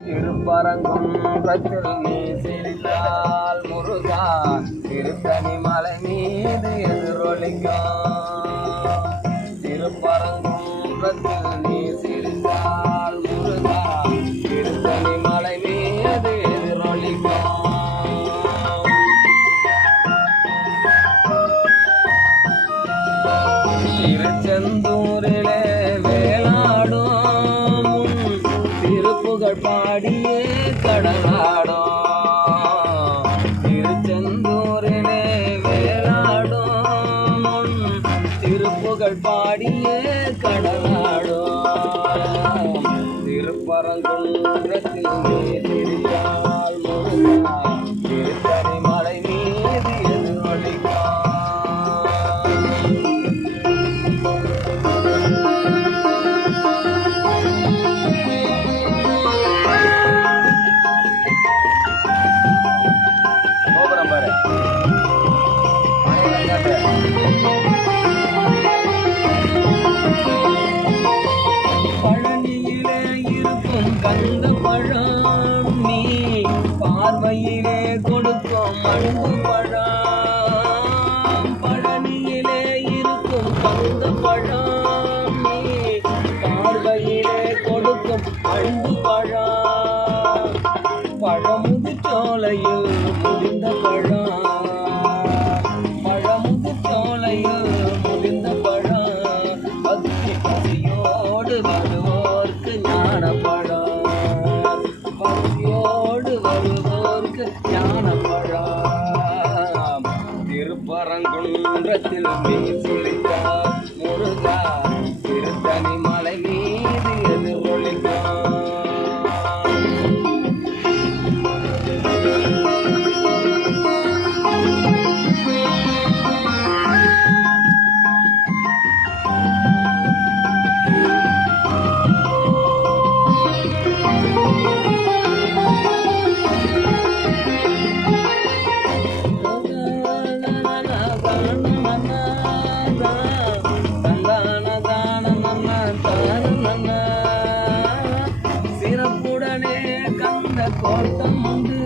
திருப்பரங்குன்றத்தில் நீ சிரித்தால் முருகா திருத்தணி மலை மீது எதிரொலிக்கும். திருப்பரங்குன்றத்தில் நீ சிரித்தால் முருகா திருத்தணி மலை மீது எதிரொலிக்கும். திருச்செந்தூரிலே வேலாடும் திருப்புகழ் பாடியே கடலாடும். திருச்செந்தூரிலே வேலாடும் திருப்புகழ் பாடியே கடலாடும். திருப்பரங்குன்றத்தில் நீ சிரித்தால் முருகா திருத்தணி மலை மீது எதிரொலிக்கும். பழனியிலே இருக்கும் கந்த பழம் நீ பார்வையிலே கொடுக்கும் அன்பு பழம். பழனியிலே இருக்கும் கந்த பழம் நீ பார்வையிலே கொடுக்கும் அன்பு பழம். பழமுது சோலையில் முடிந்த பழம். பழமுது சோலையில் முடிந்த பழம். பக்தி பசியோடு வருவோர்க்கு ஞான பழம். பக்தியோடு வருவோர்க்கு ஞான பழம். திருப்பரங்குன்றத்தில் நீ சிரித்தால் முருகா திருத்தணி மலை மீது எதிரொலிக்கும். சிறப்புடனே கந்த கோட்டம் உண்டு